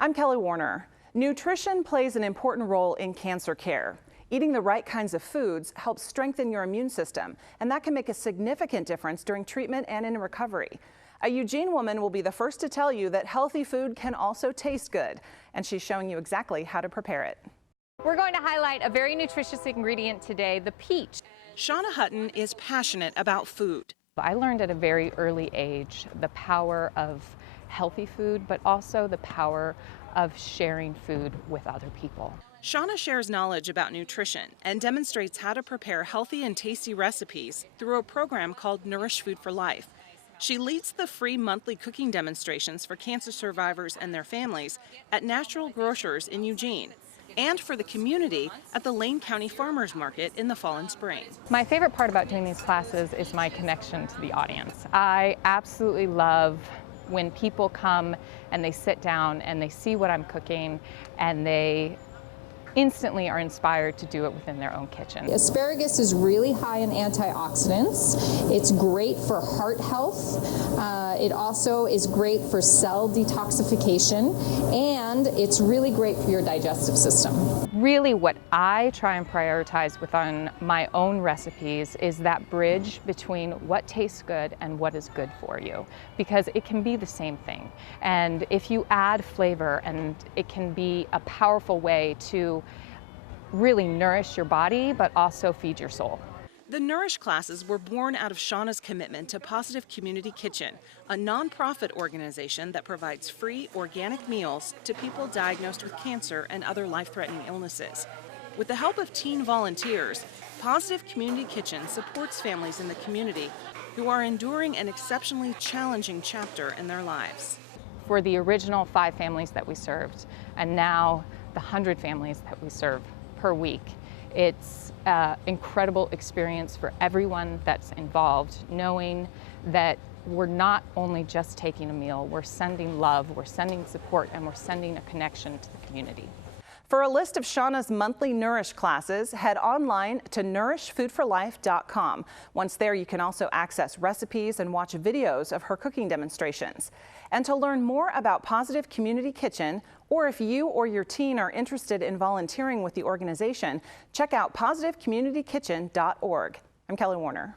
I'm Kelly Warner. Nutrition plays an important role in cancer care. Eating the right kinds of foods helps strengthen your immune system, and that can make a significant difference during treatment and in recovery. A Eugene woman will be the first to tell you that healthy food can also taste good, and she's showing you exactly how to prepare it. We're going to highlight a very nutritious ingredient today, the peach. Shanna Hutton is passionate about food. I learned at a very early age the power of healthy food, but also the power of sharing food with other people. Shanna shares knowledge about nutrition and demonstrates how to prepare healthy and tasty recipes through a program called NOURISH Food for Life. She leads the free monthly cooking demonstrations for cancer survivors and their families at Natural Grocers in Eugene, and for the community at the Lane County Farmers Market in the fall and spring. My favorite part about doing these classes is my connection to the audience. I absolutely love when people come and they sit down and they see what I'm cooking and they instantly are inspired to do it within their own kitchen. Asparagus is really high in antioxidants. It's great for heart health. It also is great for cell detoxification, and it's really great for your digestive system. Really what I try and prioritize within my own recipes is that bridge between what tastes good and what is good for you, because it can be the same thing. And if you add flavor, and it can be a powerful way to really nourish your body, but also feed your soul. The Nourish classes were born out of Shanna's commitment to Positive Community Kitchen, a nonprofit organization that provides free organic meals to people diagnosed with cancer and other life-threatening illnesses. With the help of teen volunteers, Positive Community Kitchen supports families in the community who are enduring an exceptionally challenging chapter in their lives. For the original 5 families that we served, and now the 100 families that we serve per week, it's an incredible experience for everyone that's involved, knowing that we're not only just taking a meal, we're sending love, we're sending support, and we're sending a connection to the community. For a list of Shanna's monthly Nourish classes, head online to nourishfoodforlife.com. Once there, you can also access recipes and watch videos of her cooking demonstrations. And to learn more about Positive Community Kitchen, or if you or your teen are interested in volunteering with the organization, check out positivecommunitykitchen.org. I'm Kelly Warner.